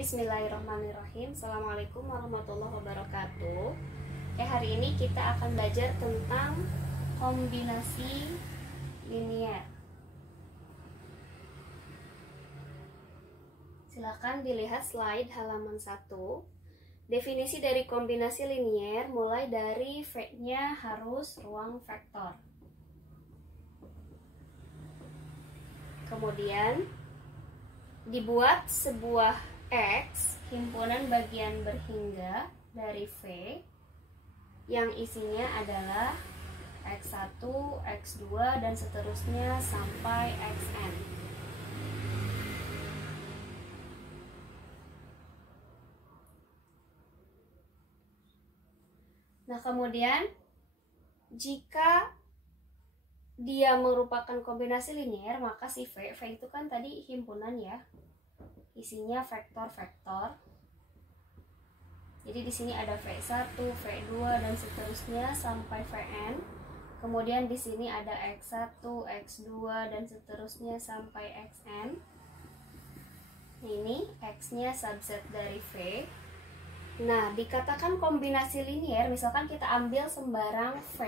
Bismillahirrahmanirrahim. Assalamualaikum warahmatullahi wabarakatuh. Hari ini kita akan belajar tentang kombinasi linier. Silakan dilihat slide halaman 1. Definisi dari kombinasi linier mulai dari V-nya harus ruang vektor. Kemudian dibuat sebuah X, himpunan bagian berhingga dari V yang isinya adalah X1, X2, dan seterusnya sampai Xn. Nah, kemudian jika dia merupakan kombinasi linier, maka si V itu kan tadi himpunan ya, isinya vektor-vektor. Jadi di sini ada V1, V2 dan seterusnya sampai Vn. Kemudian di sini ada X1, X2 dan seterusnya sampai Xn. Ini X-nya subset dari V. Nah, dikatakan kombinasi linier, misalkan kita ambil sembarang V,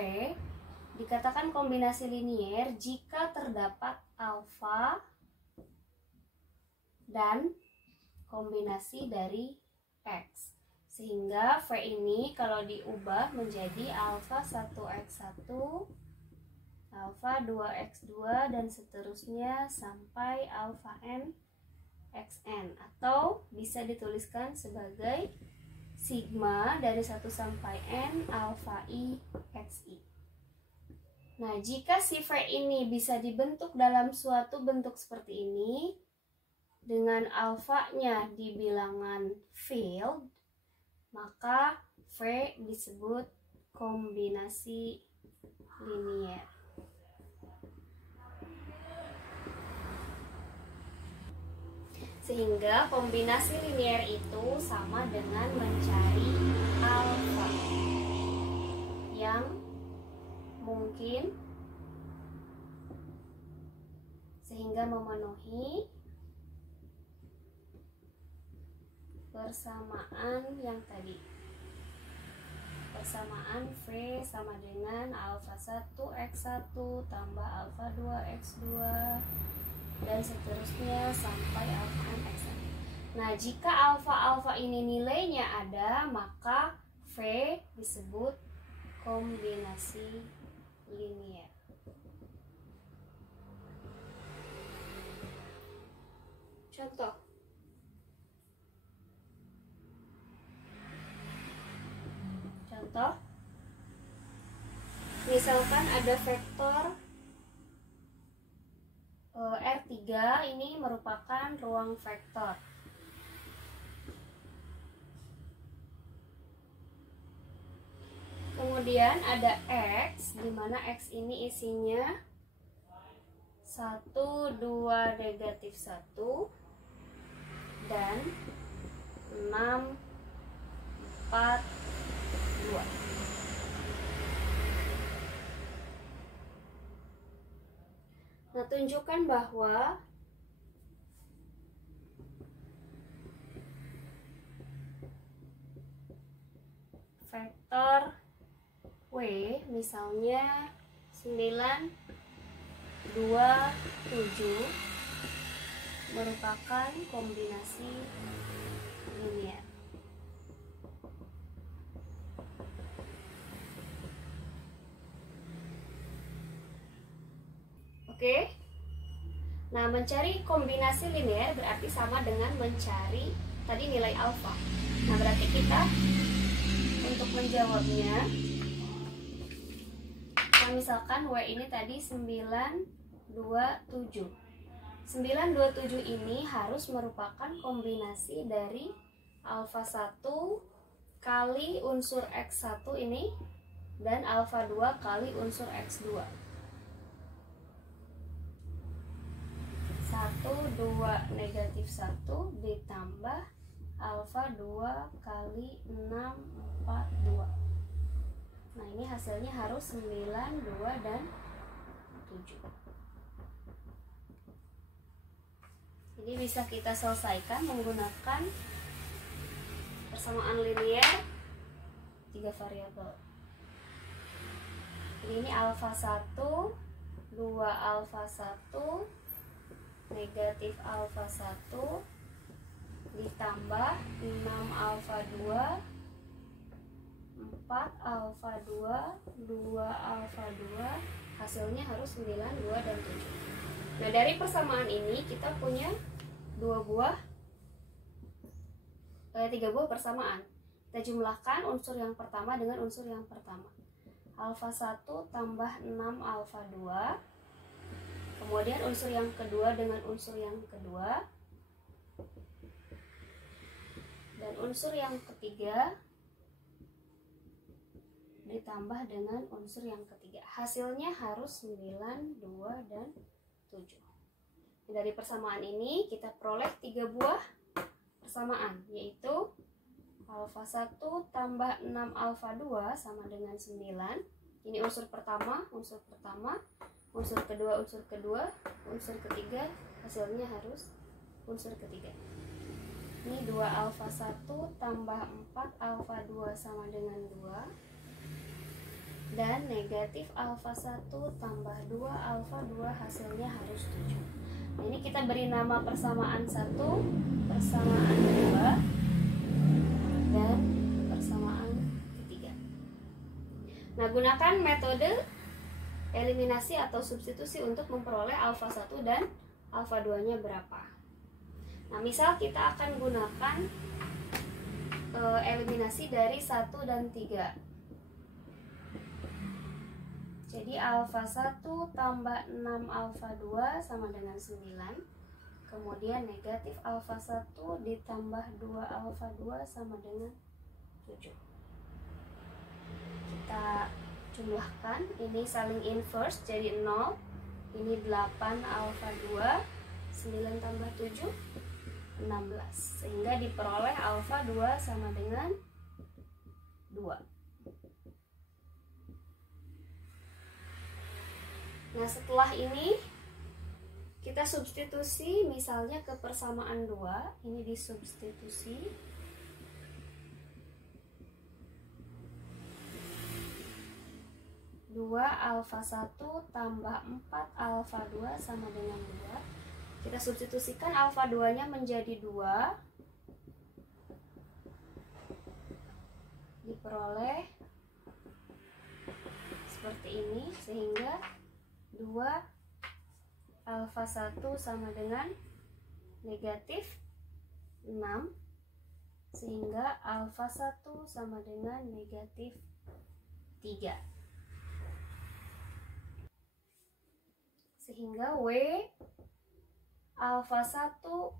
dikatakan kombinasi linier jika terdapat alfa dan kombinasi dari X. Sehingga V ini kalau diubah menjadi alfa 1x1, alfa 2x2 dan seterusnya sampai alfa n xn, atau bisa dituliskan sebagai sigma dari 1 sampai n alfa i xi. Nah, jika si V ini bisa dibentuk dalam suatu bentuk seperti ini dengan alfanya di bilangan field, maka V disebut kombinasi linier. Sehingga kombinasi linier itu sama dengan mencari alfa yang mungkin sehingga memenuhi persamaan yang tadi. Persamaan V sama dengan alfa 1 X1 tambah alfa 2 X2 dan seterusnya sampai alfa n xn. Nah, jika alfa-alfa ini nilainya ada, maka V disebut kombinasi linier. Contoh. Contoh. Misalkan ada vektor R3, ini merupakan ruang vektor. Kemudian ada X, di mana X ini isinya 1, 2, negatif 1 dan 6, 4, 2. Nah, tunjukkan bahwa vektor W misalnya 9, 2, 7 merupakan kombinasi linier. Oke. Nah, mencari kombinasi linier berarti sama dengan mencari tadi nilai alfa. Nah, berarti kita untuk menjawabnya, nah misalkan W ini tadi 9, 2, 7. 9, 2, 7 ini harus merupakan kombinasi dari alfa 1 kali unsur X1 ini dan alfa 2 kali unsur X2. 1, 2, negatif 1 ditambah alfa 2 kali 6, 4, 2. Nah, ini hasilnya harus 9, 2, dan 7. Jadi bisa kita selesaikan menggunakan persamaan linear 3 variabel. Jadi ini alfa 1, 2 alfa 1, negatif alfa 1, ditambah 6 alfa 2, 4 alfa 2, 2 alfa 2, hasilnya harus 9, 2, dan 7. Nah, dari persamaan ini kita punya 3 buah persamaan. Kita jumlahkan unsur yang pertama dengan unsur yang pertama. Alfa 1 tambah 6 alfa 2. Kemudian unsur yang kedua dengan unsur yang kedua. Dan unsur yang ketiga ditambah dengan unsur yang ketiga. Hasilnya harus 9, 2, dan 7. Dari persamaan ini kita peroleh 3 buah persamaan, yaitu alfa 1 tambah 6 alfa 2 sama dengan 9. Ini unsur pertama, unsur kedua, unsur ketiga, hasilnya harus unsur ketiga. Ini 2 alfa 1 tambah 4 alfa 2 sama dengan 2. Dan negatif alfa 1 tambah 2 alfa 2, hasilnya harus 7. Nah, ini kita beri nama persamaan 1, persamaan 2, dan persamaan ketiga. Nah, gunakan metode eliminasi atau substitusi untuk memperoleh alfa 1 dan alfa 2-nya berapa. Nah, misal kita akan gunakan eliminasi dari 1 dan 3. Jadi alfa 1 tambah 6 alfa 2 sama dengan 9. Kemudian negatif alfa 1 ditambah 2 alfa 2 sama dengan 7. Kita jumlahkan, ini saling inverse jadi 0. Ini 8 alfa 2, 9 tambah 7, 16. Sehingga diperoleh alfa 2 sama dengan 2. Nah, setelah ini kita substitusi misalnya ke persamaan 2. Ini disubstitusi. Dua alfa 1 tambah 4 alfa 2 sama dengan 2. Kita substitusikan alfa 2-nya menjadi 2. Diperoleh seperti ini, sehingga 2 alfa 1 sama dengan negatif 6, sehingga alfa 1 sama dengan negatif 3. Sehingga W alfa 1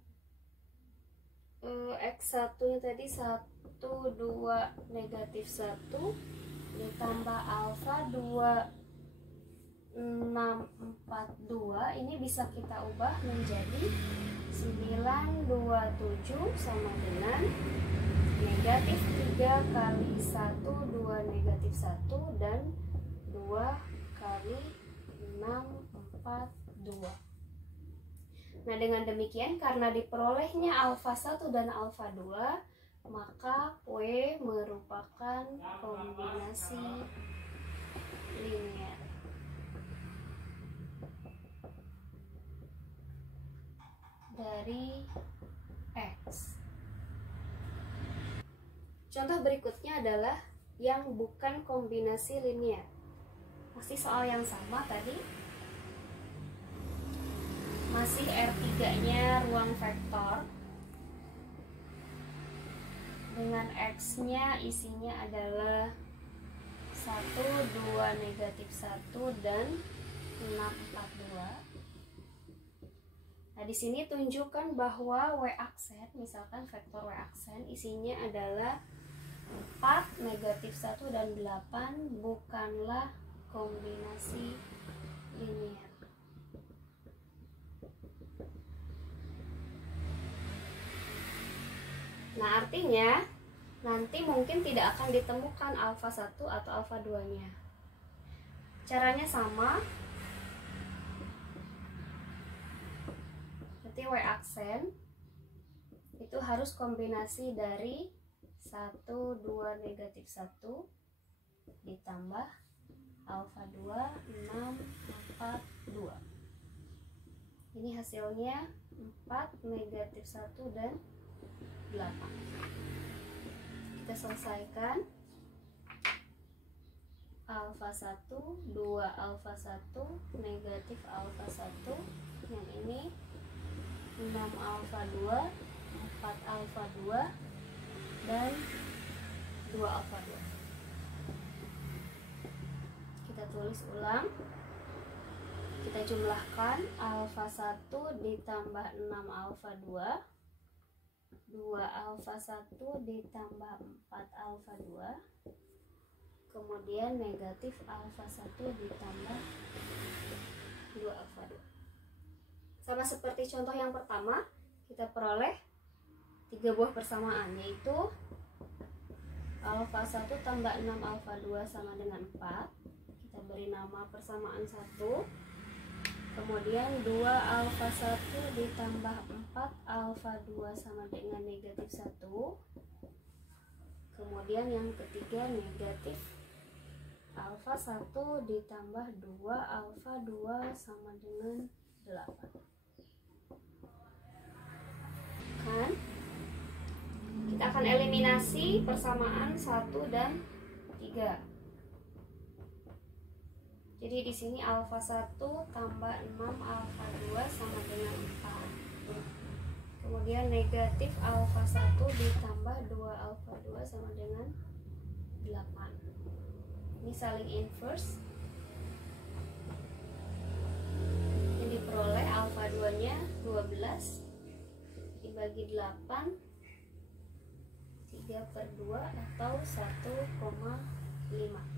X1 nya tadi 1, 2, negatif 1, ditambah alfa 2, 6, 4, 2, ini bisa kita ubah menjadi 9, 2, 7 sama dengan negatif 3 kali 1, 2, negatif 1, dan 2 kali 6, 4, 2. Nah, dengan demikian karena diperolehnya alfa 1 dan alfa 2, maka W merupakan kombinasi linear. Dari X. Contoh berikutnya adalah yang bukan kombinasi linear. Masih soal yang sama tadi. Masih R3-nya ruang vektor. Dengan X-nya isinya adalah 1, 2, negatif 1, dan 6, 4, 2. Nah, di sini tunjukkan bahwa W aksen, misalkan vektor W aksen isinya adalah 4, negatif 1, dan 8 bukanlah kombinasi linear. Nah, artinya nanti mungkin tidak akan ditemukan alfa 1 atau alfa 2-nya. Caranya sama. Berarti W aksen itu harus kombinasi dari 1, 2, negatif 1 ditambah alfa 2, 6, 4, 2. Ini hasilnya 4, negatif 1, dan 8. Kita selesaikan. Alfa 1, 2 alfa 1, negatif alfa 1. Yang ini 6 alfa 2, 4 alfa 2, dan 2 alfa 2. Kita tulis ulang. Kita jumlahkan alfa 1 ditambah 6 alfa 2, 2 alfa 1 ditambah 4 alfa 2, kemudian negatif alfa 1 ditambah 2 alfa 2. Sama seperti contoh yang pertama, kita peroleh 3 buah persamaan, yaitu alfa 1 tambah 6 alfa 2 sama dengan 4. Kita beri nama persamaan 1. Kemudian 2 alfa 1 ditambah 4 alfa 2 sama dengan negatif 1. Kemudian yang ketiga, negatif alfa 1 ditambah 2 alfa 2 sama dengan 8. Kan? Kita akan eliminasi persamaan 1 dan 3. Jadi di sini alfa 1 tambah 6 alfa 2 sama dengan 4. Kemudian negatif alfa 1 ditambah 2 alfa 2 sama dengan 8. Ini saling inverse. Yang diperoleh alfa 2-nya 12 dibagi 8, 3/2 atau 1,5.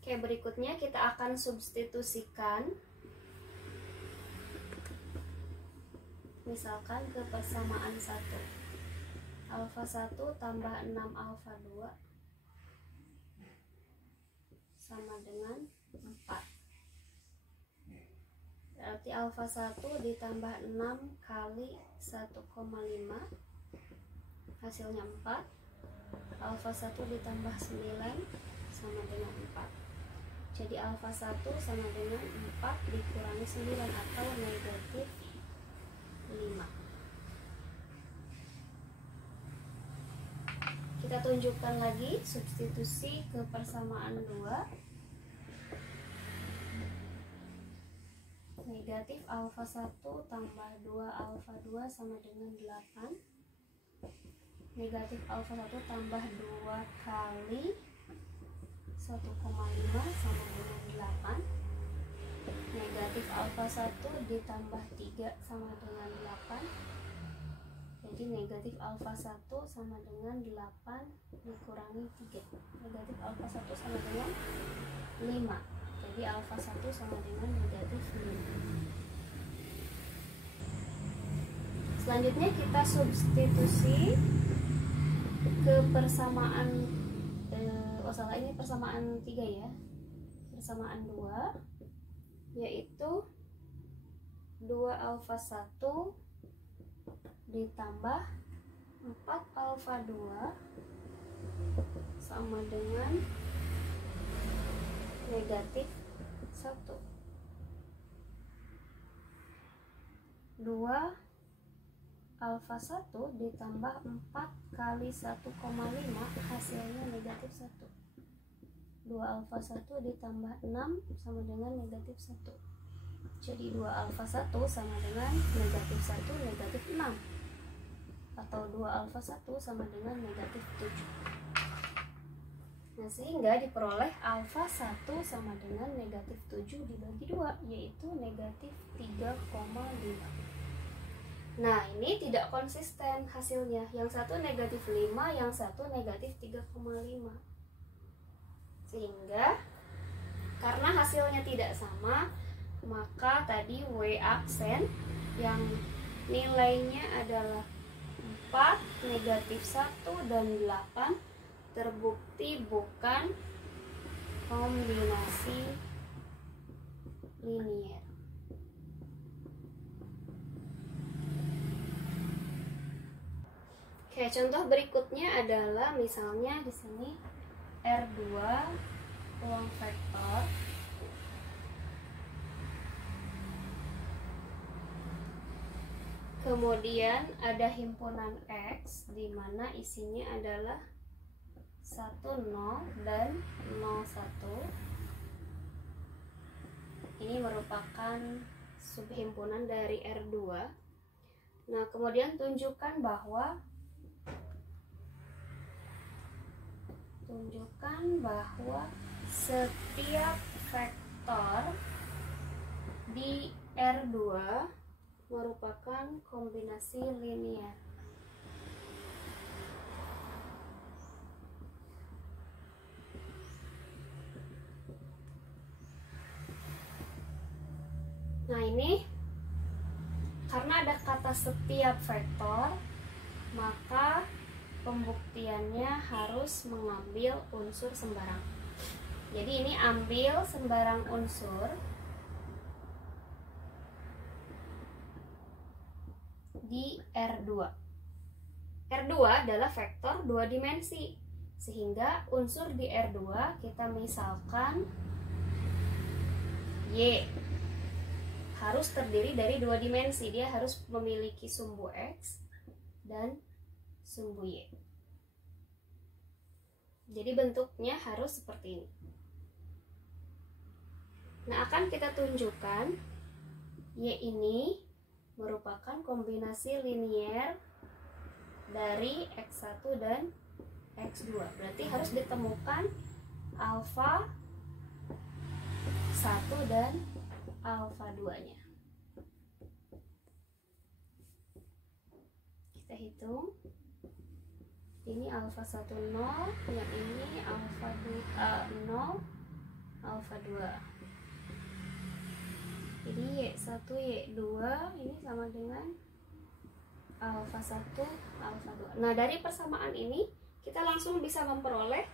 Oke, berikutnya kita akan substitusikan. Misalkan ke persamaan 1. Alfa 1 tambah 6 alfa 2 sama dengan 4. Berarti alfa 1 ditambah 6 kali 1,5 hasilnya 4. Alfa 1 ditambah 9 sama dengan 4. Jadi alfa 1 sama dengan 4 dikurangi 9 atau negatif 5. Kita tunjukkan lagi substitusi ke persamaan 2. Negatif alfa 1 tambah 2 alfa 2 sama dengan 8. Negatif alfa 1 tambah 2 kali 1,5 sama dengan 8. Negatif alfa 1 ditambah 3 sama dengan 8. Jadi negatif alfa 1 sama dengan 8 dikurangi 3. Negatif alfa 1 sama dengan 5. Jadi alfa 1 sama dengan negatif 5. Selanjutnya kita substitusi ke persamaan ini persamaan 3 ya. Persamaan 2 yaitu 2 alfa 1 ditambah 4 alfa 2 sama dengan negatif 1. 2 alfa 1 ditambah 4 kali 1,5 hasilnya negatif 1. 2 alfa 1 ditambah 6 sama dengan negatif 1. Jadi 2 alfa 1 sama dengan negatif 1 negatif 6. Atau 2 alfa 1 sama dengan negatif 7. Nah, sehingga diperoleh alfa 1 sama dengan negatif 7 dibagi 2, yaitu negatif 3,5. Nah, ini tidak konsisten hasilnya. Yang satu negatif 5, yang satu negatif 3,5. Sehingga karena hasilnya tidak sama, maka tadi W aksen yang nilainya adalah 4, negatif 1, dan 8 terbukti bukan kombinasi linier. Oke, contoh berikutnya adalah misalnya di sini R2 ruang vektor kemudian ada himpunan X di mana isinya adalah 10 dan 01. Ini merupakan subhimpunan dari R2. Nah, kemudian tunjukkan bahwa setiap vektor di R2 merupakan kombinasi linier. Nah, ini karena ada kata setiap vektor, maka pembuktiannya harus mengambil unsur sembarang. Jadi ini ambil sembarang unsur di R2. R2 adalah vektor 2 dimensi, sehingga unsur di R2 kita misalkan Y harus terdiri dari 2 dimensi. Dia harus memiliki sumbu X dan sumbu Y. Jadi bentuknya harus seperti ini. Nah, akan kita tunjukkan Y ini merupakan kombinasi linier dari X1 dan X2. Berarti harus ditemukan alfa 1 dan alfa 2-nya. Kita hitung. Ini alfa 1 0, yang ini alfa 2 0, alfa 2. Jadi Y1 Y2 ini sama dengan alfa 1 alfa 2. Nah, dari persamaan ini kita langsung bisa memperoleh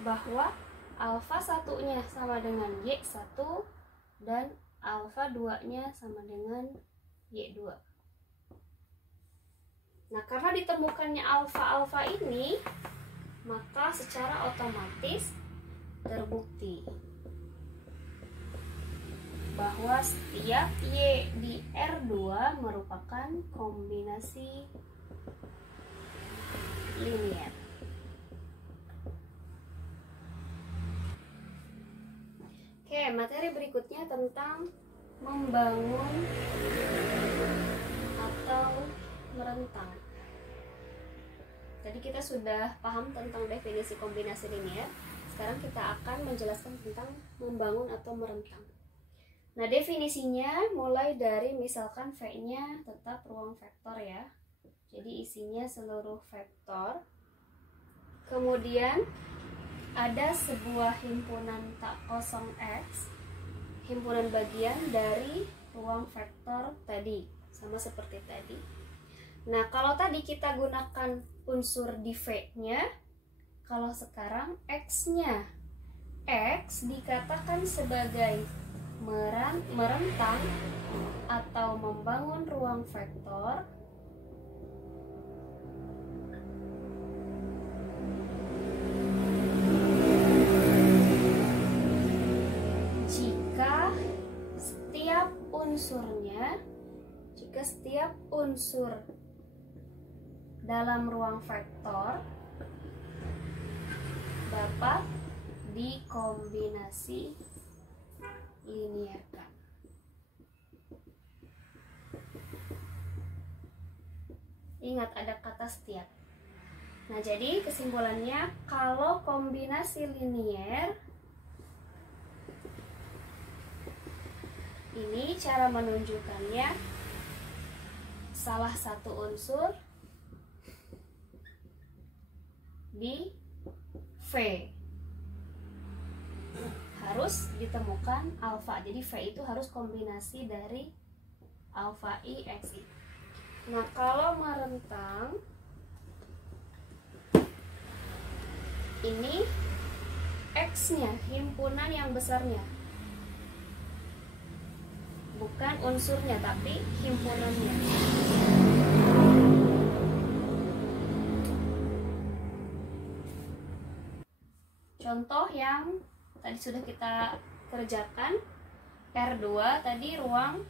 bahwa alfa 1-nya sama dengan Y1 dan alfa 2-nya sama dengan Y2. Nah, karena ditemukannya alfa-alfa ini, maka secara otomatis terbukti bahwa setiap Y di R2 merupakan kombinasi linier. Oke, materi berikutnya tentang membangun atau merentang. Tadi kita sudah paham tentang definisi kombinasi linier. Sekarang kita akan menjelaskan tentang membangun atau merentang. Nah, definisinya mulai dari misalkan V-nya tetap ruang vektor ya. Jadi isinya seluruh vektor. Kemudian ada sebuah himpunan tak kosong X, himpunan bagian dari ruang vektor tadi, sama seperti tadi. Nah, kalau tadi kita gunakan unsur di V-nya, kalau sekarang X-nya, X dikatakan sebagai merentang atau membangun ruang vektor jika setiap unsur dalam ruang vektor dapat dikombinasi linierkan. Ingat ada kata setiap. Nah, jadi kesimpulannya kalau kombinasi linier, ini cara menunjukkannya salah satu unsur di V harus ditemukan alfa. Jadi V itu harus kombinasi dari alfa I X I. Nah, kalau merentang ini X-nya, himpunan yang besarnya, bukan unsurnya tapi himpunannya. contoh yang tadi sudah kita kerjakan. R2 tadi ruang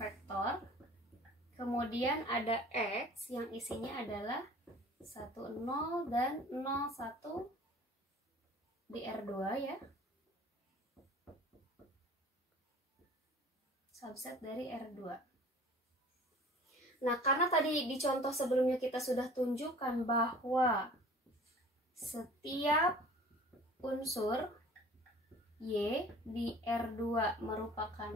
vektor. Kemudian ada X yang isinya adalah 1, 0 dan 0, 1 di R2 ya. Subset dari R2. Nah, karena tadi di contoh sebelumnya kita sudah tunjukkan bahwa setiap unsur Y di R2 merupakan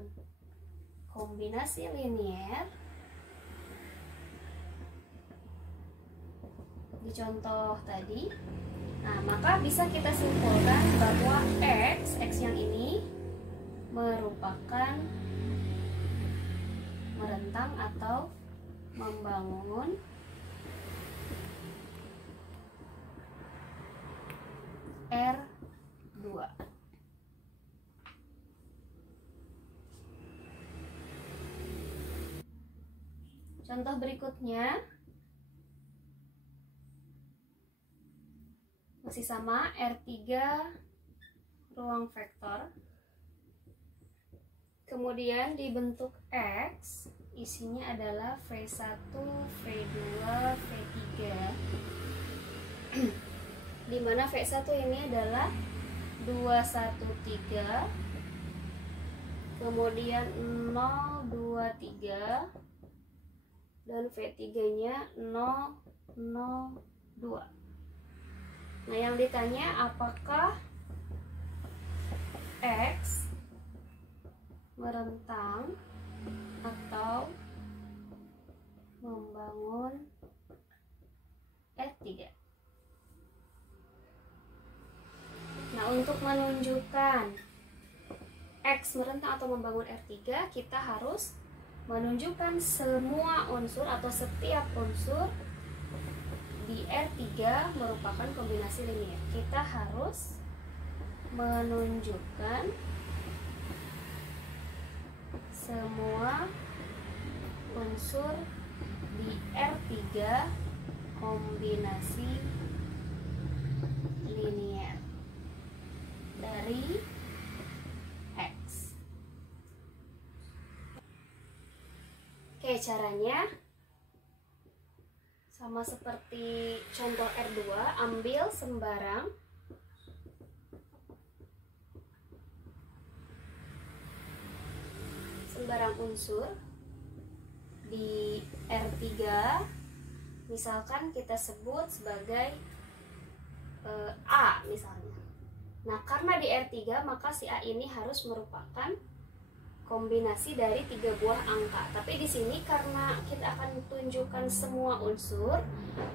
kombinasi linier. Di contoh tadi, nah maka bisa kita simpulkan bahwa X yang ini merupakan merentang atau membangun R2. Contoh berikutnya masih sama, R3 ruang vektor. Kemudian dibentuk X, isinya adalah V1, V2, V3. Dimana V1 ini adalah 213, kemudian 023, dan V3-nya 002. Nah, yang ditanya apakah X merentang atau membangun R3. Nah, untuk menunjukkan X merentang atau membangun R3, kita harus menunjukkan semua unsur atau setiap unsur di R3 merupakan kombinasi linier. Kita harus menunjukkan semua unsur di R3 kombinasi linier dari X. Oke, caranya sama seperti contoh R2, ambil sembarang unsur di R3, misalkan kita sebut sebagai A misalnya. Nah, karena di R3 maka si A ini harus merupakan kombinasi dari 3 buah angka. Tapi di sini karena kita akan tunjukkan semua unsur,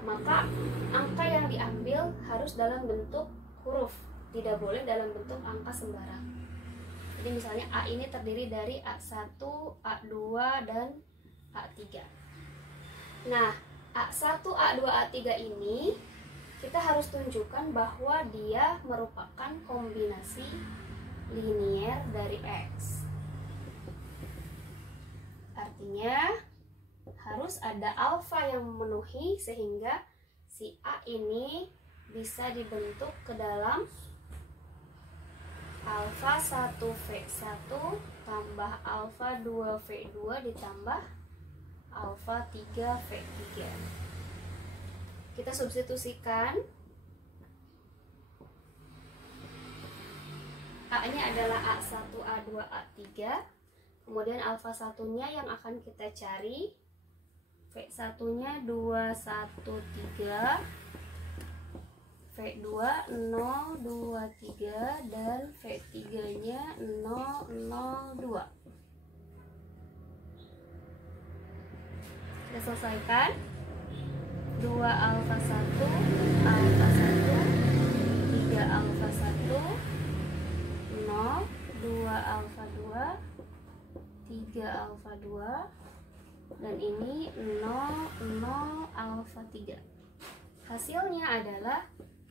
maka angka yang diambil harus dalam bentuk huruf, tidak boleh dalam bentuk angka sembarang. Jadi misalnya A ini terdiri dari A1, A2, dan A3. Nah, A1, A2, A3 ini kita harus tunjukkan bahwa dia merupakan kombinasi linier dari X. Artinya harus ada alfa yang memenuhi sehingga si A ini bisa dibentuk ke dalam alfa 1V1 tambah alfa 2V2 ditambah alfa 3V3. Kita substitusikan. A-nya adalah A1, A2, A3. Kemudian alfa satunya yang akan kita cari, V1-nya 213, V2 023, dan V3-nya 002. Kita selesaikan. 2 alfa 1, alfa 1, 3 alfa 1, 0, 2 alfa 2, 3 alfa 2, dan ini 0, 0 alfa 3. Hasilnya adalah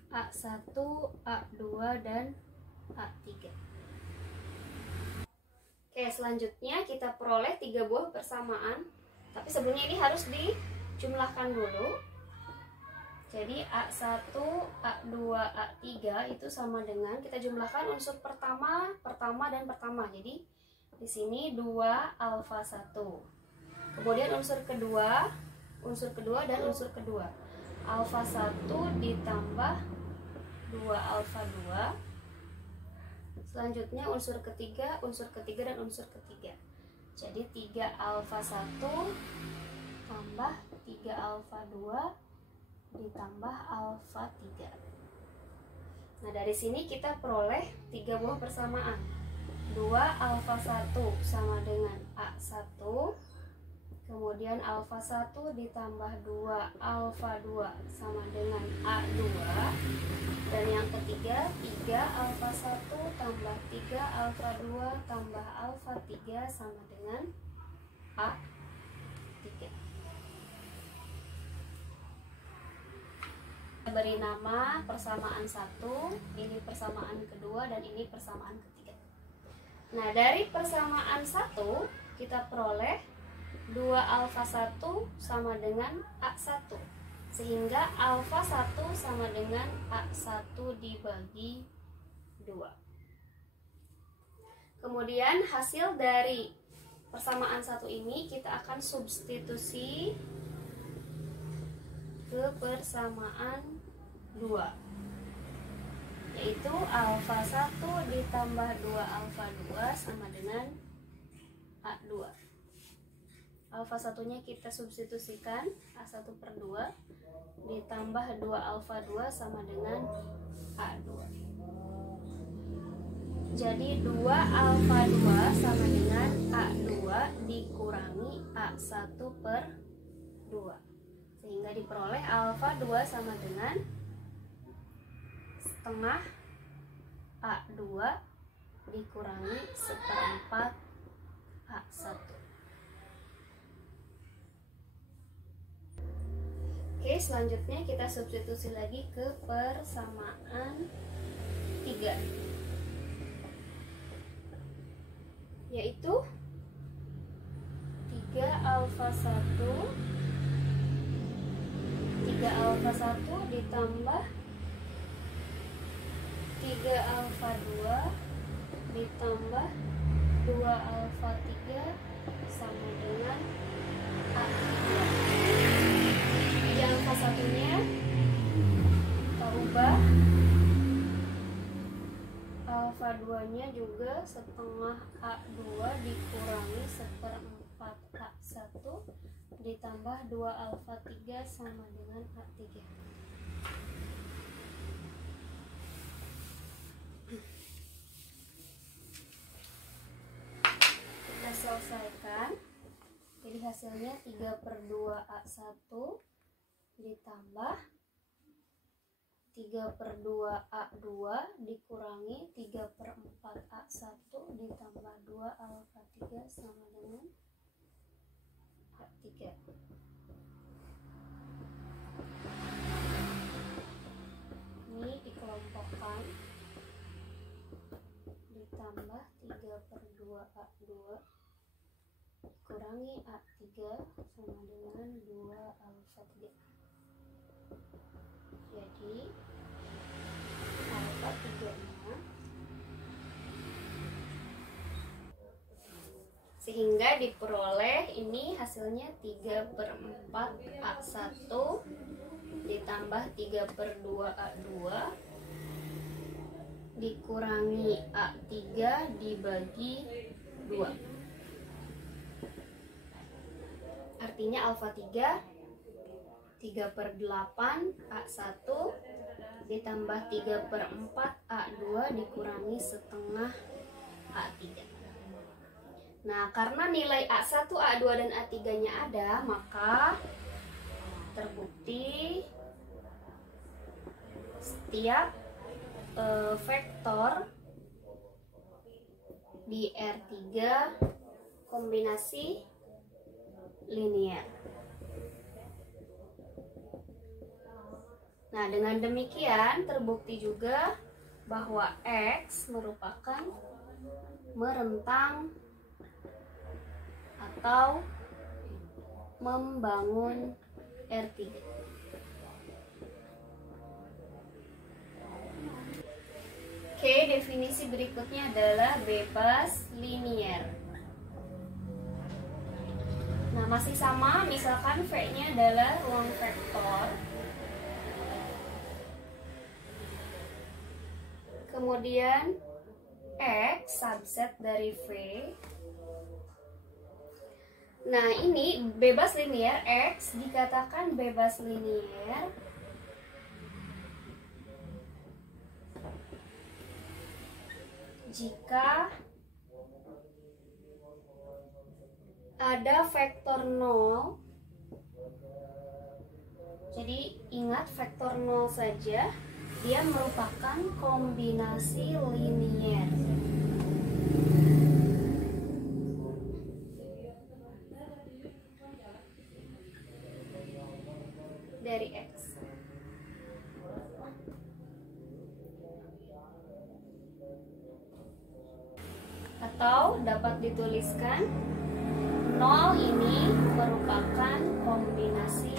A1, A2, dan A3. Oke, selanjutnya kita peroleh 3 buah persamaan. Tapi sebelumnya ini harus dijumlahkan dulu. Jadi A1, A2, A3 itu sama dengan, kita jumlahkan unsur pertama, dan pertama. Jadi di sini 2 alfa 1. Kemudian unsur kedua dan unsur kedua. Alfa 1 ditambah 2 alfa 2. Selanjutnya unsur ketiga dan unsur ketiga. Jadi 3 alfa 1 tambah 3 alfa 2 ditambah alfa 3. Nah, dari sini kita peroleh 3 buah persamaan. 2 alfa 1 sama dengan A1, kemudian alfa 1 ditambah 2 alfa 2 sama dengan A2, dan yang ketiga 3 alfa 1 tambah 3 alfa 2 tambah alfa 3 sama dengan A3. Beri nama persamaan 1, ini persamaan kedua, dan ini persamaan ketiga. Nah, dari persamaan 1 kita peroleh 2 alfa 1 sama dengan A1, sehingga alfa 1 sama dengan A1 dibagi 2. Kemudian hasil dari persamaan 1 ini kita akan substitusi ke persamaan 2, yaitu alfa 1 ditambah 2 alfa 2 sama dengan A2. Alfa 1-nya kita substitusikan, A1 per 2 ditambah 2 alfa 2 sama dengan A2. Jadi 2 alfa 2 sama dengan A2 dikurangi A1 per 2, sehingga diperoleh alfa 2 sama dengan setengah A2 dikurangi seperempat A1. Oke, selanjutnya kita substitusi lagi ke persamaan 3, yaitu 3 alfa 1 ditambah 3 alfa 2 ditambah 2 alfa 3 sama dengan A3. Jadi alfa 1-nya kita ubah, alfa 2-nya juga setengah A2 dikurangi seperempat A1 ditambah 2 alfa 3 sama dengan A3. Kita selesaikan. Jadi hasilnya 3 per 2 A1 ditambah 3 per 2 A2 dikurangi 3 per 4 A1 ditambah 2 alfa 3 sama dengan A3. Ini dikelompokkan, ditambah 3 per 2 A2 dikurangi A3 sama dengan 2 alfa 3. Jadi alfa 3-nya, sehingga diperoleh ini hasilnya 3 per 4 A1 ditambah 3 per 2 A2 dikurangi A3 dibagi 2. Artinya alfa 3 per 8 A1 ditambah 3 per 4 A2 dikurangi setengah A3. Nah, karena nilai A1, A2, dan A3-nya ada, maka terbukti setiap vektor di R3 kombinasi linear. Nah, dengan demikian terbukti juga bahwa X merupakan merentang atau membangun R3. Oke, definisi berikutnya adalah bebas linier. Nah, masih sama, misalkan V-nya adalah ruang vektor. Kemudian X subset dari V. Nah, ini bebas linier, X dikatakan bebas linier jika ada vektor 0. Jadi ingat vektor 0 saja, dia merupakan kombinasi linier. Dari X. Atau dapat dituliskan 0 ini merupakan kombinasi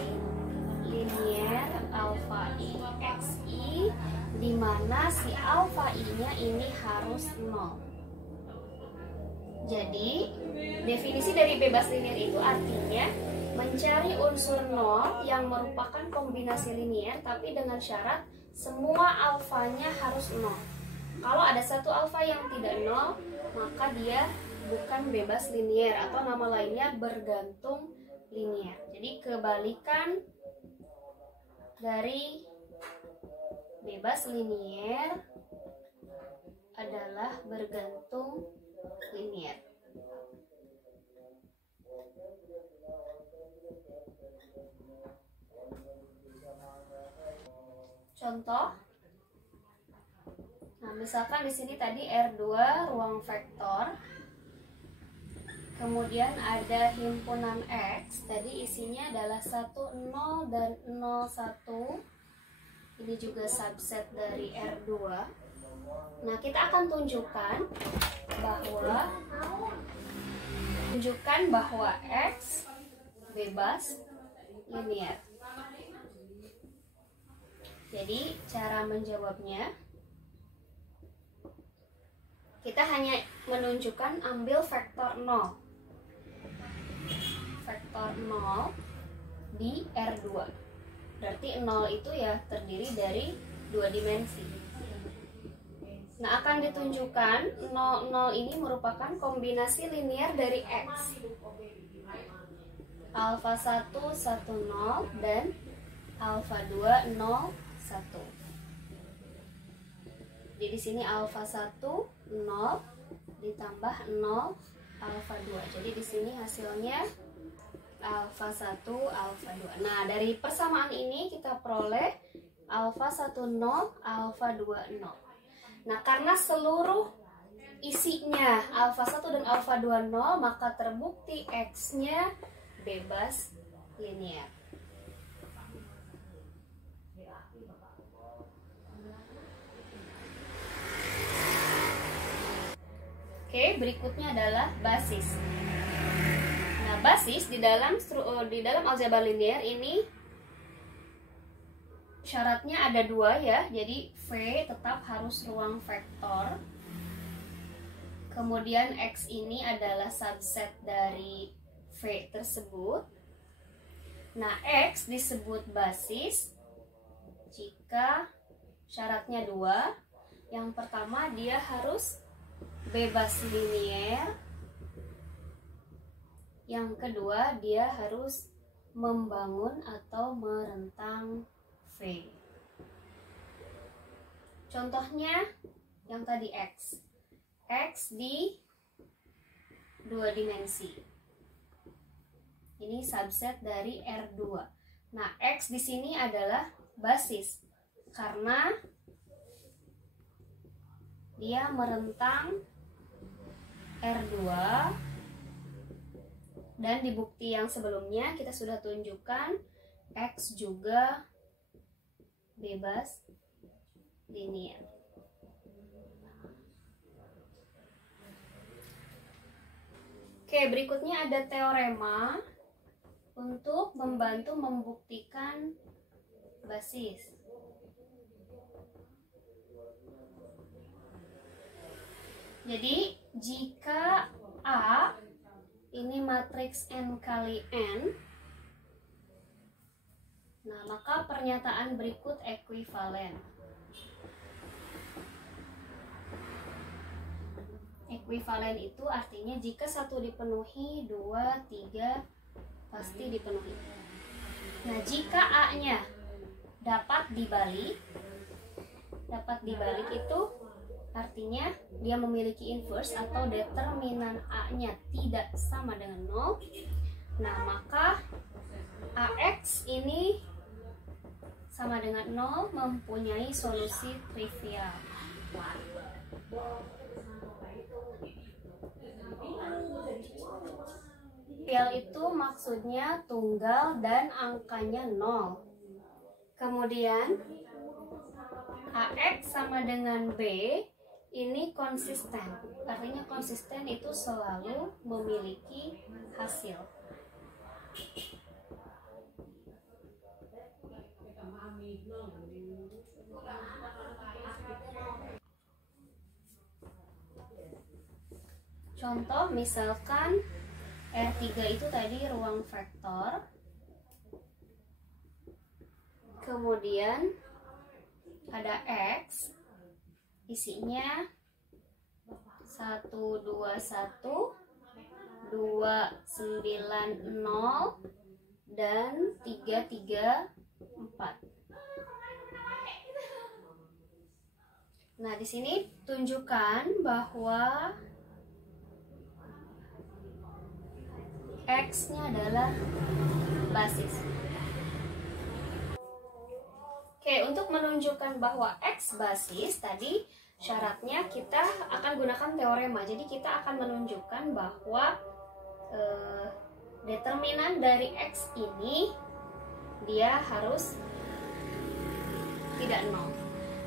linier alfa i xi, di mana si alfa i-nya ini harus 0. Jadi, definisi dari bebas linier itu artinya mencari unsur 0 yang merupakan kombinasi linier, tapi dengan syarat semua alfanya harus 0. Kalau ada satu alfa yang tidak 0, maka dia bukan bebas linier, atau nama lainnya bergantung linier. Jadi kebalikan dari bebas linier adalah bergantung linier. Contoh. Nah, misalkan di sini tadi R2 ruang vektor. Kemudian ada himpunan X, tadi isinya adalah 1, 0, dan 0, 1. Ini juga subset dari R2. Nah, kita akan tunjukkan bahwa X bebas linier. Jadi, cara menjawabnya, kita hanya menunjukkan ambil vektor 0. Vektor 0 di R2. Berarti 0 itu ya terdiri dari 2 dimensi. Nah, akan ditunjukkan 0, 0 ini merupakan kombinasi linier dari X. Alfa 1, 1, 0, dan alfa 2, 0, 1. Jadi di sini alfa 1, 0, ditambah 0, alfa 2. Jadi di sini hasilnya alfa 1, alfa 2. Nah, dari persamaan ini kita peroleh alfa 1, 0, alfa 2, 0. Nah, karena seluruh isinya alfa 1 dan alfa 2, 0, maka terbukti X-nya bebas linier. Oke, berikutnya adalah basis. Nah, basis di dalam aljabar linier ini syaratnya ada 2 ya. Jadi V tetap harus ruang vektor. Kemudian X ini adalah subset dari V tersebut. Nah, X disebut basis jika syaratnya 2. Yang pertama, dia harus bebas linier. Yang kedua, dia harus membangun atau merentang V. Contohnya yang tadi X. X di 2 dimensi. Ini subset dari R2. Nah, X di sini adalah basis karena dia merentang R2, dan di bukti yang sebelumnya kita sudah tunjukkan X juga bebas linier. Oke, berikutnya ada teorema untuk membantu membuktikan basis. Jadi jika A ini matriks n kali n, nah maka pernyataan berikut ekuivalen. Ekuivalen itu artinya jika satu dipenuhi, 2, 3 pasti dipenuhi. Nah, jika A-nya dapat dibalik itu artinya dia memiliki inverse atau determinan A-nya tidak sama dengan 0. Nah, maka AX ini sama dengan 0, mempunyai solusi trivial. Trivial itu maksudnya tunggal dan angkanya 0. Kemudian AX sama dengan B ini konsisten. Artinya konsisten itu selalu memiliki hasil. Contoh misalkan R3 itu tadi ruang vektor. Kemudian ada X, isinya 1, 2, 1, 2, 9, 0, dan 3, 3, 4. Nah, di sini tunjukkan bahwa X-nya adalah basis. Oke, untuk menunjukkan bahwa X basis, tadi syaratnya kita akan gunakan teorema. Jadi kita akan menunjukkan bahwa determinan dari X ini dia harus tidak 0.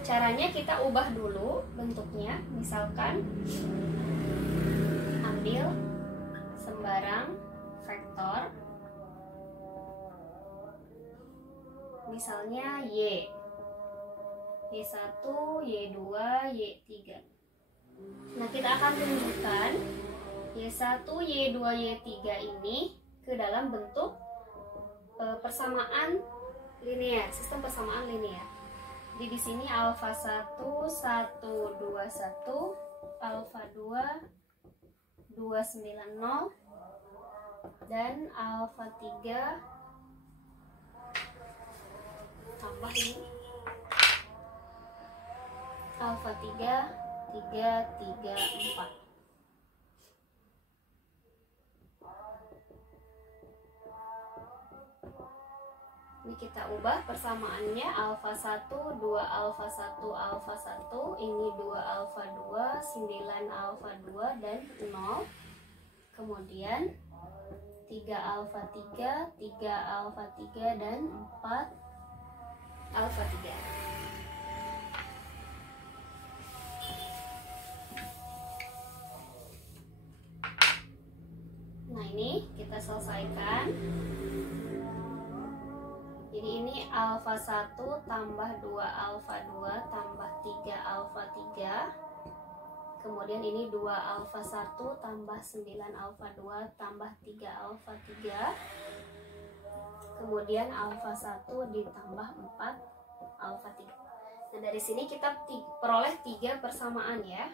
Caranya kita ubah dulu bentuknya. Misalkan ambil sembarang vektor, misalnya Y, Y1, Y2, Y3. Nah, kita akan tunjukkan Y1, Y2, Y3 ini ke dalam bentuk persamaan linear, sistem persamaan linear. Jadi di sini alfa 1, 1, 2, 1, alfa 2, 2, 9, 0, dan alfa 3 tambah ini alfa 3, 3, 3, 4. Ini kita ubah persamaannya, alfa 1, 2 alfa 1, alfa 1, ini 2 alfa 2, 9 alfa 2, dan 0. Kemudian 3 alfa 3, 3 alfa 3, dan 4 alfa 3. Nah, ini kita selesaikan. Jadi ini alfa 1 tambah 2 alfa 2 tambah 3 alfa 3. Kemudian ini 2 alfa 1 tambah 9 alfa 2 tambah 3 alfa 3. Kemudian alfa 1 ditambah 4 alfa 3. Nah, dari sini kita peroleh 3 persamaan ya.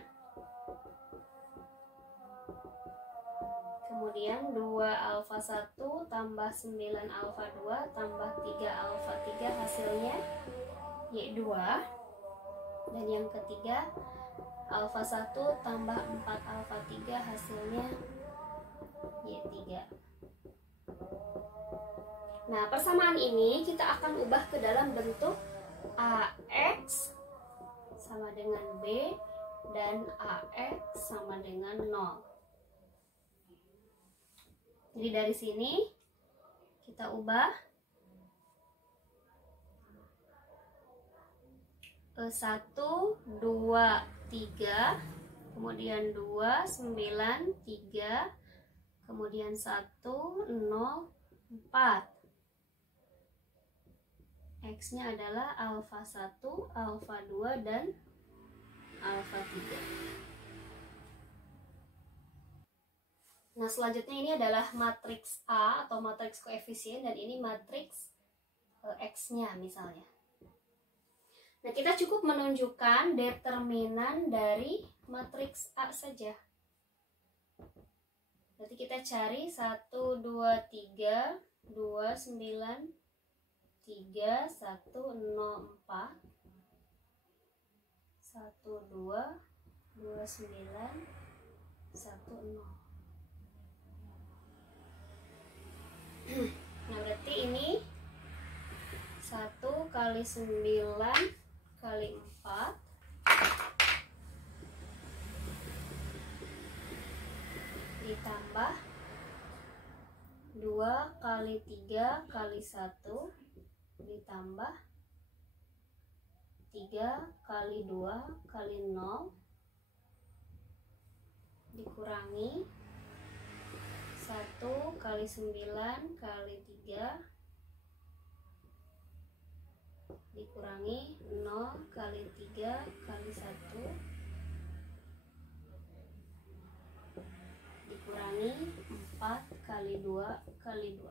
Kemudian 2 alfa 1 tambah 9 alfa 2 tambah 3 alfa 3 hasilnya Y2. Dan yang ketiga alfa 1 tambah 4 alfa 3 hasilnya Y3. Nah, persamaan ini kita akan ubah ke dalam bentuk AX sama dengan B dan AX sama dengan 0. Jadi dari sini kita ubah 1, 2, 3, kemudian 2, 9, 3, kemudian 1, 0, 4. X-nya adalah alfa 1, alfa 2, dan alfa 3. Nah, selanjutnya ini adalah matriks A atau matriks koefisien, dan ini matriks X-nya misalnya. Nah, kita cukup menunjukkan determinan dari matriks A saja. Berarti kita cari 1, 2, 3, 2, 9, 3, 1, 0, 4, 1, 2, 2, 9, 1, 0. Nah, berarti ini 1 kali 9 kali 4 ditambah 2 kali 3 kali 1 ditambah 3 kali 2 kali 0 dikurangi 1 kali 9 kali 3 dikurangi 0 kali 3 kali 1 dikurangi 4 kali 2 kali 2.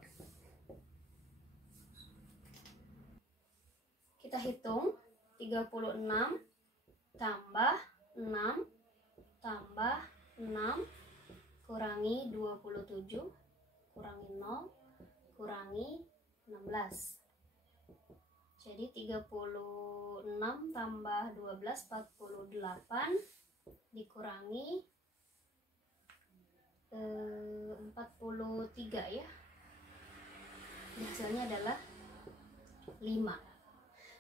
Kita hitung 36 tambah 6 tambah 6 kurangi 27 kurangi 0 kurangi 16. Jadi 36 tambah 12 48 dikurangi 43 ya. Hasilnya adalah 5.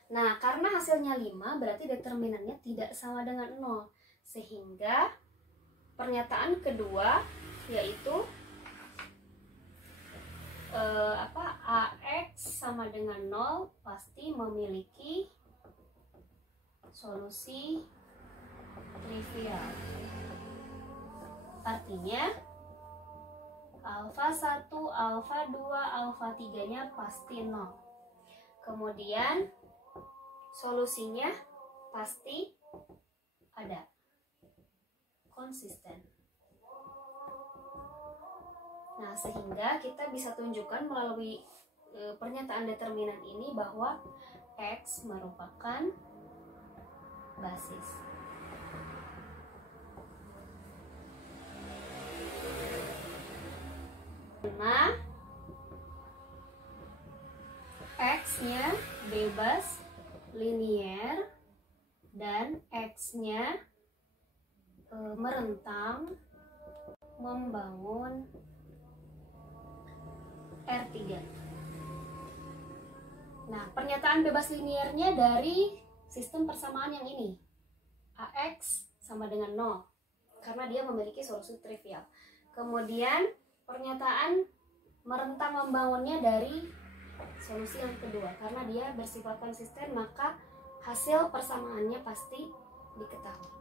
Nah, karena hasilnya 5 berarti determinannya tidak sama dengan 0. Sehingga pernyataan kedua yaitu AX sama dengan 0 pasti memiliki solusi trivial. Artinya alfa 1, alfa 2, alfa 3 nya pasti 0. Kemudian solusinya pasti ada, konsisten. Nah, sehingga kita bisa tunjukkan melalui pernyataan determinan ini bahwa X merupakan basis. Nah, X-nya bebas linier dan X-nya merentang membangun R3. Nah, pernyataan bebas liniernya dari sistem persamaan yang ini. AX sama dengan 0 karena dia memiliki solusi trivial. Kemudian pernyataan merentang membangunnya dari solusi yang kedua karena dia bersifat konsisten, maka hasil persamaannya pasti diketahui.